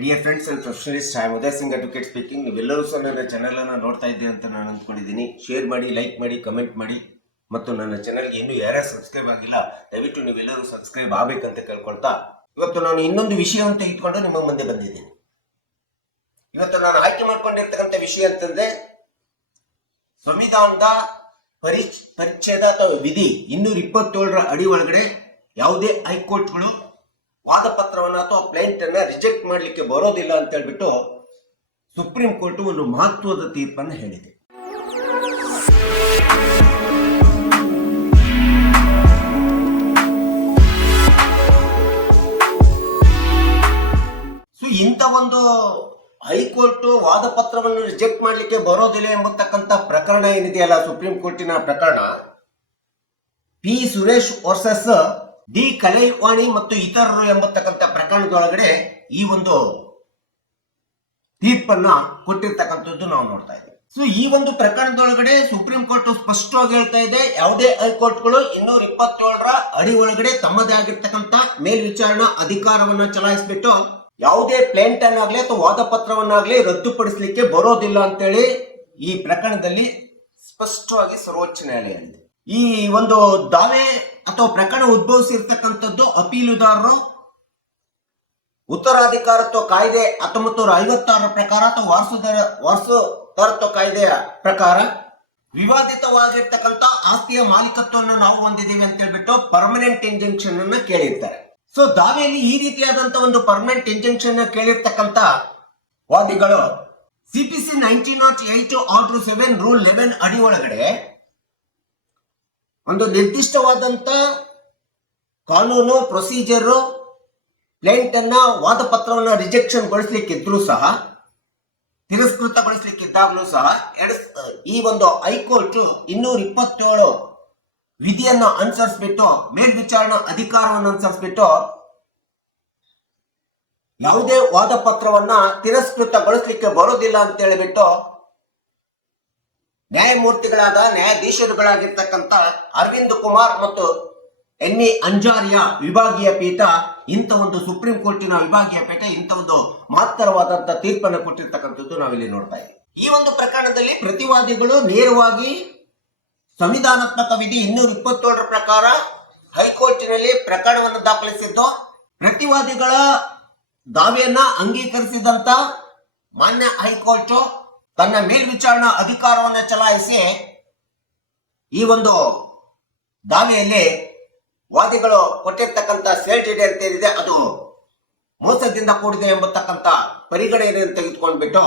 Dear friends and professionalist, I am Uday Singh advocate speaking. ನೀವೆಲ್ಲರೂ ಸಹ ನನ್ನ ಚಾನಲನ್ನು ನೋಡ್ತಾ ಇದ್ದೀರಿ ಅಂತ ನಾನು ಅಂದ್ಕೊಂಡಿದ್ದೀನಿ. ಶೇರ್ ಮಾಡಿ, ಲೈಕ್ ಮಾಡಿ, ಕಮೆಂಟ್ ಮಾಡಿ, ಮತ್ತು ನನ್ನ ಚಾನಲ್ಗೆ ಇನ್ನೂ ಯಾರ್ಯಾರು ಸಬ್ಸ್ಕ್ರೈಬ್ ಆಗಿಲ್ಲ ದಯವಿಟ್ಟು ನೀವೆಲ್ಲರೂ ಸಬ್ಸ್ಕ್ರೈಬ್ ಆಗಬೇಕಂತ ಕೇಳ್ಕೊಳ್ತಾ, ಇವತ್ತು ನಾನು ಇನ್ನೊಂದು ವಿಷಯವನ್ನು ತೆಗೆದುಕೊಂಡು ನಿಮ್ಮ ಮುಂದೆ ಬಂದಿದ್ದೀನಿ. ಇವತ್ತು ನಾನು ಆಯ್ಕೆ ಮಾಡ್ಕೊಂಡಿರ್ತಕ್ಕಂಥ ವಿಷಯ ಅಂತಂದ್ರೆ ಸಂವಿಧಾನದ ಪರಿಚ್ಛೇದ ಅಥವಾ ವಿಧಿ 227ರ ಅಡಿ ಒಳಗಡೆ ಯಾವುದೇ ಹೈಕೋರ್ಟ್ಗಳು ವಾದ ಪತ್ರವನ್ನ ಅಥವಾ ಪ್ಲೇಂಟ್ ಅನ್ನ ರಿಜೆಕ್ಟ್ ಮಾಡಲಿಕ್ಕೆ ಬರೋದಿಲ್ಲ ಅಂತ ಹೇಳ್ಬಿಟ್ಟು ಸುಪ್ರೀಂ ಕೋರ್ಟ್ ಒಂದು ಮಹತ್ವದ ತೀರ್ಪನ್ನು ಹೇಳಿದೆ. ಸೊ ಇಂಥ ಒಂದು ಹೈಕೋರ್ಟ್ ವಾದ ಪತ್ರವನ್ನು ರಿಜೆಕ್ಟ್ ಮಾಡಲಿಕ್ಕೆ ಬರೋದಿಲ್ಲ ಎಂಬತಕ್ಕಂಥ ಪ್ರಕರಣ ಏನಿದೆಯಲ್ಲ, ಸುಪ್ರೀಂ ಕೋರ್ಟಿನ ಪ್ರಕರಣ P Suresh versus D Kalaivani ಮತ್ತು ಇತರರು ಎಂಬತಕ್ಕಂಥ ಪ್ರಕರಣದೊಳಗಡೆ ಈ ಒಂದು ತೀರ್ಪನ್ನ ಕೊಟ್ಟಿರ್ತಕ್ಕಂಥದ್ದು ನಾವು ನೋಡ್ತಾ ಇದ್ದೀವಿ. ಸೊ ಈ ಒಂದು ಪ್ರಕರಣದೊಳಗಡೆ ಸುಪ್ರೀಂ ಕೋರ್ಟ್ ಸ್ಪಷ್ಟವಾಗಿ ಹೇಳ್ತಾ ಇದೆ, ಯಾವುದೇ ಹೈಕೋರ್ಟ್ಗಳು 227ರ ಅಡಿ ಒಳಗಡೆ ತಮ್ಮದೇ ಆಗಿರ್ತಕ್ಕಂಥ ಮೇಲ್ವಿಚಾರಣಾ ಅಧಿಕಾರವನ್ನ ಚಲಾಯಿಸ್ಬಿಟ್ಟು ಯಾವುದೇ ಪ್ಲೇಂಟ್ ಅನ್ನಾಗ್ಲಿ ಅಥವಾ ವಾದ ಪತ್ರವನ್ನಾಗ್ಲಿ ರದ್ದುಪಡಿಸಲಿಕ್ಕೆ ಬರೋದಿಲ್ಲ ಅಂತೇಳಿ ಈ ಪ್ರಕರಣದಲ್ಲಿ ಸ್ಪಷ್ಟವಾಗಿ ಸರ್ವೋಚ್ಚ ನ್ಯಾಯಾಲಯ ಹೇಳಿದೆ. ಈ ಒಂದು ದಾವೆ ಅಥವಾ ಪ್ರಕರಣ ಉದ್ಭವಿಸಿರ್ತಕ್ಕಂಥದ್ದು ಅಪೀಲುದಾರರು ಉತ್ತರಾಧಿಕಾರತ್ವ ಕಾಯ್ದೆ 1956ರ ಪ್ರಕಾರ ಅಥವಾ ವಾರಸುದಾರತ್ವ ಕಾಯ್ದೆಯ ಪ್ರಕಾರ ವಿವಾದಿತವಾಗಿರ್ತಕ್ಕಂಥ ಆಸ್ತಿಯ ಮಾಲೀಕತ್ವವನ್ನು ನಾವು ಹೊಂದಿದ್ದೀವಿ ಅಂತ ಹೇಳ್ಬಿಟ್ಟು ಪರ್ಮನೆಂಟ್ ಇಂಜಂಕ್ಷನ್ ಅನ್ನ ಕೇಳಿರ್ತಾರೆ. ಸೊ ದಾವೆಯಲ್ಲಿ ಈ ರೀತಿಯಾದಂತ ಒಂದು ಪರ್ಮನೆಂಟ್ ಇಂಜಂಕ್ಷನ್ ಕೇಳಿರ್ತಕ್ಕಂಥ ವಾದಿಗಳು ಸಿಪಿಸಿ 1908 ಆರ್ಡರ್ 7 ರೂಲ್ 11 ಅಡಿ ಒಳಗಡೆ ಒಂದು ನಿರ್ದಿಷ್ಟವಾದಂತ ಕಾನೂನು ಪ್ರೊಸೀಜರ್ ಪ್ಲೇಂಟ್ ಅನ್ನ ವಾದ ಪತ್ರವನ್ನ ರಿಜೆಕ್ಷನ್ ಗೊಳಿಸ್ಲಿಕ್ಕಿದ್ರು ಸಹ, ತಿರಸ್ಕೃತಗೊಳಿಸ್ಲಿಕ್ಕಿದ್ದಾಗಲೂ ಸಹ ಈ ಒಂದು ಹೈಕೋರ್ಟ್ 227 ವಿಧಿಯನ್ನ ಅನುಸರಿಸ್ಬಿಟ್ಟು ಮೇಲ್ವಿಚಾರಣಾ ಅಧಿಕಾರವನ್ನು ಅನುಸರಿಸ್ಬಿಟ್ಟು ಯಾವುದೇ ವಾದ ಪತ್ರವನ್ನ ತಿರಸ್ಕೃತಗೊಳಿಸ್ಲಿಕ್ಕೆ ಬರೋದಿಲ್ಲ ಅಂತ ಹೇಳಿಬಿಟ್ಟು ನ್ಯಾಯಾಧೀಶರುಗಳಾಗಿರ್ತಕ್ಕಂಥ ಅರವಿಂದ್ ಕುಮಾರ್ ಮತ್ತು ಎನ್ ಇ ಅಂಜಾರಿಯ ವಿಭಾಗೀಯ ಪೀಠ ಇಂಥ ಒಂದು ಸುಪ್ರೀಂ ಕೋರ್ಟಿನ ವಿಭಾಗೀಯ ಪೀಠ ಇಂಥ ಒಂದು ಮಹತ್ತರವಾದಂತಹ ತೀರ್ಪನ್ನು ಕೊಟ್ಟಿರ್ತಕ್ಕಂಥದ್ದು ನಾವಿಲ್ಲಿ ನೋಡ್ತಾ ಇದ್ದೀವಿ. ಈ ಒಂದು ಪ್ರಕರಣದಲ್ಲಿ ಪ್ರತಿವಾದಿಗಳು ನೇರವಾಗಿ ಸಂವಿಧಾನಾತ್ಮಕ ವಿಧಿ 227ರ ಪ್ರಕಾರ ಹೈಕೋರ್ಟಿನಲ್ಲಿ ಪ್ರಕರಣವನ್ನು ದಾಖಲಿಸಿದ್ದು, ಪ್ರತಿವಾದಿಗಳ ದಾವೆಯನ್ನ ಅಂಗೀಕರಿಸಿದಂತ ಮಾನ್ಯ ಹೈಕೋರ್ಟ್ ತನ್ನ ಮೇಲ್ವಿಚಾರಣಾ ಅಧಿಕಾರವನ್ನು ಚಲಾಯಿಸಿ ಈ ಒಂದು ದಾವೆಯಲ್ಲಿ ವಾದಿಗಳು ಕೊಟ್ಟಿರ್ತಕ್ಕಂಥ ಸೇಲ್ಟಿಡಿ ಅಂತ ಏನಿದೆ ಅದು ಮೋಸದಿಂದ ಕೂಡಿದೆ ಎಂಬತಕ್ಕಂಥ ಪರಿಗಣನೆಯನ್ನು ತೆಗೆದುಕೊಂಡ್ಬಿಟ್ಟು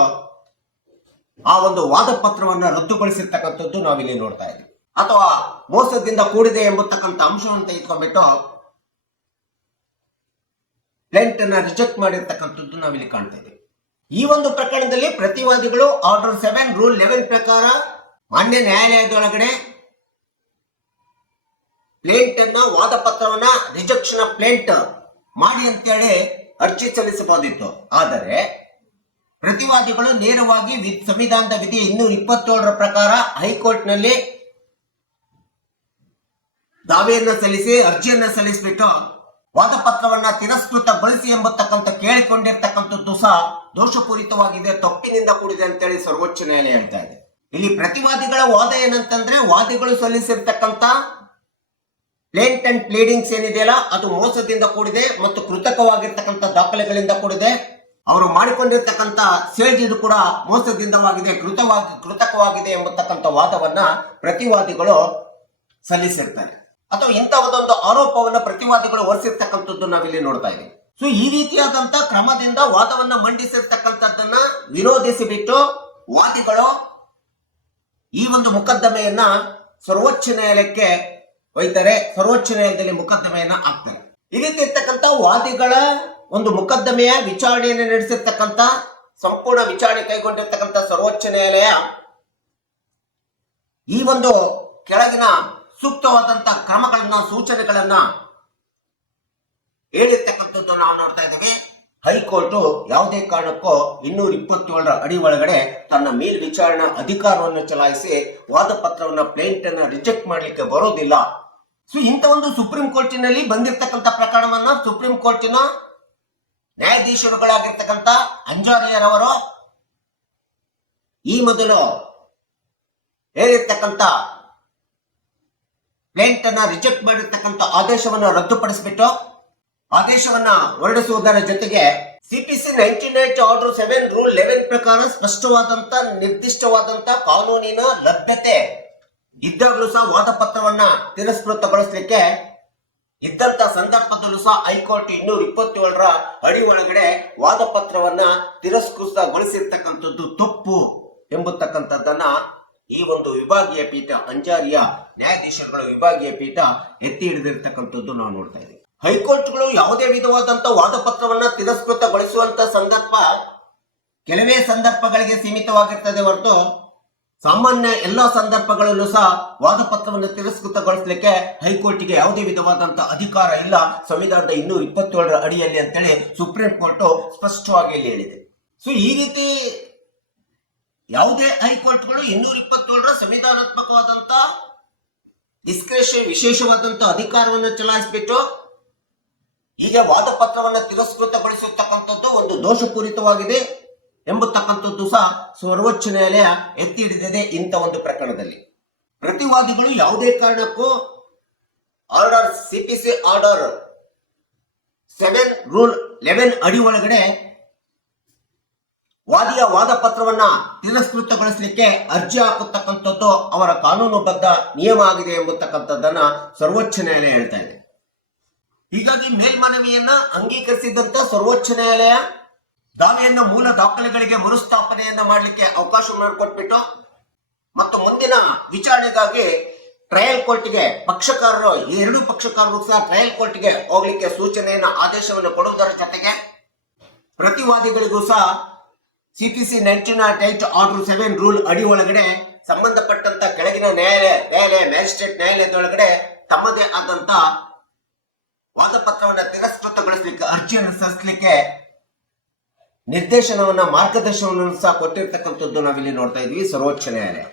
ಆ ಒಂದು ವಾದ ಪತ್ರವನ್ನು ರದ್ದುಪಡಿಸಿರ್ತಕ್ಕಂಥದ್ದು ನಾವಿಲ್ಲಿ ನೋಡ್ತಾ ಇದ್ದೀವಿ. ಅಥವಾ ಮೋಸದಿಂದ ಕೂಡಿದೆ ಎಂಬತಕ್ಕಂಥ ಅಂಶವನ್ನು ತೆಗೆದುಕೊಂಡ್ಬಿಟ್ಟು ಪ್ಲೇಂಟ್ ಅನ್ನ ರಿಜೆಕ್ಟ್ ಮಾಡಿರ್ತಕ್ಕಂಥದ್ದು ನಾವಿಲ್ಲಿ ಕಾಣ್ತಾ ಇದ್ದೀವಿ. ಈ ಒಂದು ಪ್ರಕರಣದಲ್ಲಿ ಪ್ರತಿವಾದಿಗಳು ಆರ್ಡರ್ 7 ರೂಲ್ 11 ಪ್ರಕಾರ ಮಾನ್ಯ ನ್ಯಾಯಾಲಯದೊಳಗಡೆ ಪ್ಲೇಂಟ್ ಅನ್ನ ವಾದ ಪತ್ರವನ್ನ ರಿಜೆಕ್ಷನ್ ಪ್ಲೇಂಟ್ ಮಾಡಿ ಅಂತೇಳಿ ಅರ್ಜಿ ಸಲ್ಲಿಸಬಹುದಿತ್ತು. ಆದರೆ ಪ್ರತಿವಾದಿಗಳು ನೇರವಾಗಿ ಸಂವಿಧಾನದ ವಿಧಿ 227ರ ಪ್ರಕಾರ ಹೈಕೋರ್ಟ್ ನಲ್ಲಿ ದಾವೆಯನ್ನ ಸಲ್ಲಿಸಿ ಅರ್ಜಿಯನ್ನ ಸಲ್ಲಿಸಿಬಿಟ್ಟು ವಾದ ಪತ್ರವನ್ನ ತಿರಸ್ಕೃತಗೊಳಿಸಿ ಎಂಬತಕ್ಕಂಥ ಕೇಳಿಕೊಂಡಿರ್ತಕ್ಕಂಥದ್ದು ಸಹ ದೋಷಪೂರಿತವಾಗಿದೆ, ತಪ್ಪಿನಿಂದ ಕೂಡಿದೆ ಅಂತೇಳಿ ಸರ್ವೋಚ್ಚ ನ್ಯಾಯಾಲಯ ಹೇಳ್ತಾ ಇದೆ. ಇಲ್ಲಿ ಪ್ರತಿವಾದಿಗಳ ವಾದ ಏನಂತಂದ್ರೆ, ವಾದಿಗಳು ಸಲ್ಲಿಸಿರ್ತಕ್ಕಂಥ ಪ್ಲೇಂಟ್ ಅಂಡ್ ಪ್ಲೀಡಿಂಗ್ಸ್ ಏನಿದೆಯಲ್ಲ ಅದು ಮೋಸದಿಂದ ಕೂಡಿದೆ ಮತ್ತು ಕೃತಕವಾಗಿರ್ತಕ್ಕಂಥ ದಾಖಲೆಗಳಿಂದ ಕೂಡಿದೆ. ಅವರು ಮಾಡಿಕೊಂಡಿರ್ತಕ್ಕಂಥ ಸೇಲ್ಜಿದು ಕೂಡ ಮೋಸದಿಂದವಾಗಿದೆ, ಕೃತಕವಾಗಿದೆ ಎಂಬತಕ್ಕಂಥ ವಾದವನ್ನ ಪ್ರತಿವಾದಿಗಳು ಸಲ್ಲಿಸಿರ್ತಾರೆ. ಅಥವಾ ಇಂತಹದೊಂದು ಆರೋಪವನ್ನ ಪ್ರತಿವಾದಿಗಳು ಹೊರಿಸಿರ್ತಕ್ಕಂಥದ್ದು ನಾವಿಲ್ಲಿ ನೋಡ್ತಾ ಇದ್ದೀವಿ. ಸೊ ಈ ರೀತಿಯಾದಂತ ಕ್ರಮದಿಂದ ವಾದವನ್ನ ಮಂಡಿಸಿರ್ತಕ್ಕಂಥದ್ದನ್ನ ವಿರೋಧಿಸಿ ಬಿಟ್ಟು ವಾದಿಗಳು ಈ ಒಂದು ಮೊಕದ್ದಮೆಯನ್ನ ಸರ್ವೋಚ್ಚ ನ್ಯಾಯಾಲಯಕ್ಕೆ ಒಯ್ತಾರೆ. ಸರ್ವೋಚ್ಚ ನ್ಯಾಯಾಲಯದಲ್ಲಿ ಮೊಕದ್ದಮೆಯನ್ನ ಹಾಕ್ತಾರೆ. ಈ ರೀತಿ ಇರ್ತಕ್ಕಂಥ ವಾದಿಗಳ ಒಂದು ಮೊಕದ್ದಮೆಯ ವಿಚಾರಣೆಯನ್ನು ನಡೆಸಿರ್ತಕ್ಕಂಥ ಸಂಪೂರ್ಣ ವಿಚಾರಣೆ ಕೈಗೊಂಡಿರ್ತಕ್ಕಂಥ ಸರ್ವೋಚ್ಚ ನ್ಯಾಯಾಲಯ ಈ ಒಂದು ಕೆಳಗಿನ ಸೂಕ್ತವಾದಂತ ಕ್ರಮಗಳನ್ನ ಸೂಚನೆಗಳನ್ನ ಹೇಳಿರ್ತಕ್ಕಂಥದ್ದು ನಾವು ನೋಡ್ತಾ ಇದ್ದೇವೆ. ಹೈಕೋರ್ಟ್ ಯಾವುದೇ ಕಾರಣಕ್ಕೂ 227ರ ಅಡಿ ಒಳಗಡೆ ತನ್ನ ಮೇಲ್ವಿಚಾರಣಾ ಅಧಿಕಾರವನ್ನು ಚಲಾಯಿಸಿ ವಾದ ಪತ್ರವನ್ನ ಪ್ಲೇಂಟ್ ಅನ್ನ ರಿಜೆಕ್ಟ್ ಮಾಡಲಿಕ್ಕೆ ಬರೋದಿಲ್ಲ. ಸೊ ಇಂಥ ಒಂದು ಸುಪ್ರೀಂ ಕೋರ್ಟಿನಲ್ಲಿ ಬಂದಿರತಕ್ಕಂಥ ಪ್ರಕರಣವನ್ನ ಸುಪ್ರೀಂ ಕೋರ್ಟಿನ ನ್ಯಾಯಾಧೀಶರುಗಳಾಗಿರ್ತಕ್ಕಂಥ ಅಂಜಾರಿಯರವರು ಈ ಮೊದಲು ಹೇಳಿರ್ತಕ್ಕಂಥ ಪ್ಲೇಂಟ್ ಅನ್ನ ರಿಜೆಕ್ಟ್ ಮಾಡಿರ್ತಕ್ಕಂಥ ಆದೇಶವನ್ನು ರದ್ದುಪಡಿಸಿಬಿಟ್ಟು ಆದೇಶವನ್ನ ಹೊರಡಿಸುವುದರ ಜೊತೆಗೆ ಸಿಪಿಸಿ 1998 ಆರ್ಡರ್ 7 ರೂಲ್ 11 ಪ್ರಕಾರ ಸ್ಪಷ್ಟವಾದಂತ ನಿರ್ದಿಷ್ಟವಾದಂತ ಕಾನೂನಿನ ಲಭ್ಯತೆ ಇದ್ದಾಗಲೂ ಸಹ ವಾದ ಪತ್ರವನ್ನ ತಿರಸ್ಕೃತಗೊಳಿಸಲಿಕ್ಕೆ ಇದ್ದಂತ ಸಂದರ್ಭದಲ್ಲೂ ಸಹ ಹೈಕೋರ್ಟ್ 227ರ ಅಡಿ ಒಳಗಡೆ ವಾದ ಪತ್ರವನ್ನ ತಿರಸ್ಕೃತಗೊಳಿಸಿರ್ತಕ್ಕಂಥದ್ದು ತಪ್ಪು ಎಂಬತಕ್ಕಂಥದ್ದನ್ನ ಈ ಒಂದು ವಿಭಾಗೀಯ ಪೀಠ, ಅಂಜಾರಿಯ ನ್ಯಾಯಾಧೀಶರುಗಳ ವಿಭಾಗೀಯ ಪೀಠ ಎತ್ತಿ ಹಿಡಿದಿರ್ತಕ್ಕಂಥದ್ದು ನಾವು ನೋಡ್ತಾ ಇದ್ದೀವಿ. ಹೈಕೋರ್ಟ್ಗಳು ಯಾವುದೇ ವಿಧವಾದಂತ ವಾದ ಪತ್ರವನ್ನ ತಿರಸ್ಕೃತಗೊಳಿಸುವಂತ ಸಂದರ್ಭ ಕೆಲವೇ ಸಂದರ್ಭಗಳಿಗೆ ಸೀಮಿತವಾಗಿರ್ತದೆ ಹೊರತು ಸಾಮಾನ್ಯ ಎಲ್ಲಾ ಸಂದರ್ಭಗಳಲ್ಲೂ ಸಹ ವಾದ ಪತ್ರವನ್ನು ತಿರಸ್ಕೃತಗೊಳಿಸಲಿಕ್ಕೆ ಹೈಕೋರ್ಟ್ಗೆ ಯಾವುದೇ ವಿಧವಾದಂತ ಅಧಿಕಾರ ಇಲ್ಲ ಸಂವಿಧಾನದ 227ರ ಅಡಿಯಲ್ಲಿ ಅಂತೇಳಿ ಸುಪ್ರೀಂ ಕೋರ್ಟ್ ಸ್ಪಷ್ಟವಾಗಿ ಇಲ್ಲಿ ಹೇಳಿದೆ. ಸೊ ಈ ರೀತಿ ಯಾವುದೇ ಹೈಕೋರ್ಟ್ಗಳು 227ರ ಸಂವಿಧಾನಾತ್ಮಕವಾದಂತ ಡಿಸ್ಕ್ರಿಷನ್ ವಿಶೇಷವಾದಂತ ಅಧಿಕಾರವನ್ನು ಚಲಾಯಿಸಿಬಿಟ್ಟು ಈಗ ವಾದ ಪತ್ರವನ್ನು ತಿರಸ್ಕೃತಗೊಳಿಸಿರ್ತಕ್ಕಂಥದ್ದು ಒಂದು ದೋಷಪೂರಿತವಾಗಿದೆ ಎಂಬತಕ್ಕಂಥದ್ದು ಸಹ ಸರ್ವೋಚ್ಚ ನ್ಯಾಯಾಲಯ ಎತ್ತಿ ಹಿಡಿದಿದೆ. ಇಂಥ ಒಂದು ಪ್ರಕರಣದಲ್ಲಿ ಪ್ರತಿವಾದಿಗಳು ಯಾವುದೇ ಕಾರಣಕ್ಕೂ ಆರ್ಡರ್ ಸಿಪಿಸಿ ಆರ್ಡರ್ 7 ರೂಲ್ 11 ಅಡಿ ಒಳಗಡೆ ವಾದಿಯ ವಾದ ಪತ್ರವನ್ನ ತಿರಸ್ಕೃತಗೊಳಿಸಲಿಕ್ಕೆ ಅರ್ಜಿ ಹಾಕತಕ್ಕಂಥದ್ದು ಅವರ ಕಾನೂನುಬದ್ಧ ನಿಯಮ ಆಗಿದೆ ಎಂಬತಕ್ಕಂಥದ್ದನ್ನ ಸರ್ವೋಚ್ಚ ನ್ಯಾಯಾಲಯ ಹೇಳ್ತಾ ಇದೆ. ಹೀಗಾಗಿ ಮೇಲ್ಮನವಿಯನ್ನ ಅಂಗೀಕರಿಸಿದಂತ ಸರ್ವೋಚ್ಚ ನ್ಯಾಯಾಲಯ ದಾವೆಯನ್ನ ಮೂಲ ದಾಖಲೆಗಳಿಗೆ ಮರುಸ್ಥಾಪನೆಯನ್ನ ಮಾಡಲಿಕ್ಕೆ ಅವಕಾಶ ಮಾಡಿಕೊಟ್ಬಿಟ್ಟು ಮತ್ತು ಮುಂದಿನ ವಿಚಾರಣೆಗಾಗಿ ಟ್ರಯಲ್ ಕೋರ್ಟ್ಗೆ ಪಕ್ಷಕಾರರು ಎರಡೂ ಪಕ್ಷಕಾರರು ಸಹ ಟ್ರಯಲ್ ಕೋರ್ಟ್ಗೆ ಹೋಗ್ಲಿಕ್ಕೆ ಸೂಚನೆಯನ್ನ ಆದೇಶವನ್ನು ಕೊಡುವುದರ ಜೊತೆಗೆ ಪ್ರತಿವಾದಿಗಳಿಗೂ ಸಹ ಸಿಪಿಸಿ 1998 ಆರ್ಡರ್ 7 ರೂಲ್ ಅಡಿ ಒಳಗಡೆ ಸಂಬಂಧಪಟ್ಟಂತ ಕೆಳಗಿನ ನ್ಯಾಯಾಲಯ ಮ್ಯಾಜಿಸ್ಟ್ರೇಟ್ ನ್ಯಾಯಾಲಯದೊಳಗಡೆ ತಮ್ಮದೇ ಆದಂತ ವಾದ ಪತ್ರವನ್ನು ತಿರಸ್ಕೃತಗೊಳಿಸಲಿಕ್ಕೆ ಅರ್ಜಿಯನ್ನು ಸಲ್ಲಿಸಲಿಕ್ಕೆ ನಿರ್ದೇಶನವನ್ನ ಮಾರ್ಗದರ್ಶನವನ್ನು ಸಹ ಕೊಟ್ಟಿರ್ತಕ್ಕಂಥದ್ದು ನಾವಿಲ್ಲಿ ನೋಡ್ತಾ ಇದ್ವಿ ಸರ್ವೋಚ್ಚ ನ್ಯಾಯಾಲಯ.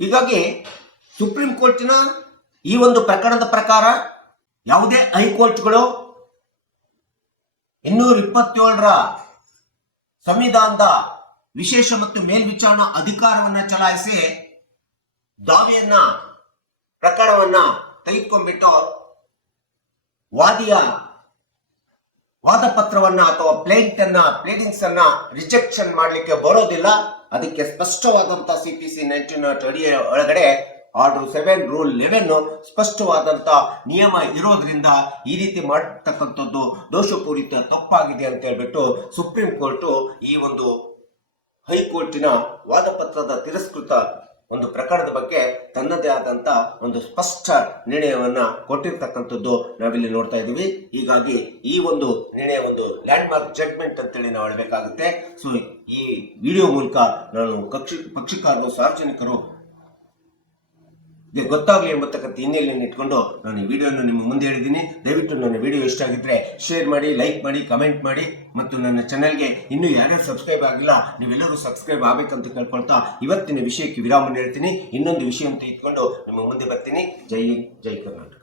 ಹೀಗಾಗಿ ಸುಪ್ರೀಂ ಕೋರ್ಟಿನ ಈ ಒಂದು ಪ್ರಕರಣದ ಪ್ರಕಾರ ಯಾವುದೇ ಹೈಕೋರ್ಟ್ಗಳು 227ರ ಸಂವಿಧಾನದ ವಿಶೇಷ ಮತ್ತು ಮೇಲ್ವಿಚಾರಣಾ ಅಧಿಕಾರವನ್ನ ಚಲಾಯಿಸಿ ದಾವೆಯನ್ನ ಪ್ರಕರಣವನ್ನ ತೆಗೆದುಕೊಂಡ್ಬಿಟ್ಟು ವಾದಿಯ ವಾದ ಪತ್ರವನ್ನ ಅಥವಾ ಪ್ಲೇಡಿಂಗ್ಸ್ ಅನ್ನ ರಿಜೆಕ್ಷನ್ ಮಾಡಲಿಕ್ಕೆ ಬರೋದಿಲ್ಲ. ಅದಕ್ಕೆ ಸ್ಪಷ್ಟವಾದಂತ ಸಿಪಿಸಿ 1998 ಅಡಿಯ ಒಳಗಡೆ ಆರ್ಡರ್ 7 ರೂಲ್ 11 ಸ್ಪಷ್ಟವಾದಂತ ನಿಯಮ ಇರೋದ್ರಿಂದ ಈ ರೀತಿ ಮಾಡತಕ್ಕಂಥದ್ದು ದೋಷಪೂರಿತ ತಪ್ಪಾಗಿದೆ ಅಂತ ಹೇಳ್ಬಿಟ್ಟು ಸುಪ್ರೀಂ ಕೋರ್ಟ್ ಈ ಒಂದು ಹೈಕೋರ್ಟಿನ ವಾದ ಪತ್ರದ ತಿರಸ್ಕೃತ ಒಂದು ಪ್ರಕರಣದ ಬಗ್ಗೆ ತನ್ನದೇ ಆದಂತ ಒಂದು ಸ್ಪಷ್ಟ ನಿರ್ಣಯವನ್ನ ಕೊಟ್ಟಿರ್ತಕ್ಕಂಥದ್ದು ನಾವಿಲ್ಲಿ ನೋಡ್ತಾ ಇದೀವಿ. ಹೀಗಾಗಿ ಈ ಒಂದು ನಿರ್ಣಯ ಒಂದು ಲ್ಯಾಂಡ್ ಮಾರ್ಕ್ ಜಡ್ಜ್ಮೆಂಟ್ ಅಂತೇಳಿ ನಾವು ಹೇಳಬೇಕಾಗುತ್ತೆ. ಸೊ ಈ ವಿಡಿಯೋ ಮೂಲಕ ನಾನು ಪಕ್ಷಕಾರರು ಸಾರ್ವಜನಿಕರು ಗೊತ್ತಾಗ್ಲಿ ಎಂಬತಕ್ಕಂಥ ಹಿನ್ನೆಲೆಯನ್ನು ಇಟ್ಕೊಂಡು ನಾನು ಈ ವಿಡಿಯೋನ ನಿಮ್ಮ ಮುಂದೆ ಹೇಳಿದ್ದೀನಿ. ದಯವಿಟ್ಟು ನನ್ನ ವಿಡಿಯೋ ಇಷ್ಟ ಆಗಿದ್ರೆ ಶೇರ್ ಮಾಡಿ, ಲೈಕ್ ಮಾಡಿ, ಕಮೆಂಟ್ ಮಾಡಿ ಮತ್ತು ನನ್ನ ಚಾನೆಲ್ಗೆ ಇನ್ನೂ ಯಾರ್ಯಾರು ಸಬ್ಸ್ಕ್ರೈಬ್ ಆಗಿಲ್ಲ ನೀವೆಲ್ಲರೂ ಸಬ್ಸ್ಕ್ರೈಬ್ ಆಗಬೇಕಂತ ಕೇಳ್ಕೊಳ್ತಾ ಇವತ್ತಿನ ವಿಷಯಕ್ಕೆ ವಿರಾಮ ನೀಡ್ತೀನಿ. ಇನ್ನೊಂದು ವಿಷಯ ಅಂತ ಇಟ್ಕೊಂಡು ನಿಮ್ಮ ಮುಂದೆ ಬರ್ತೀನಿ. ಜೈ ಹಿಂದ್, ಜೈ ಕರ್ನಾಟಕ.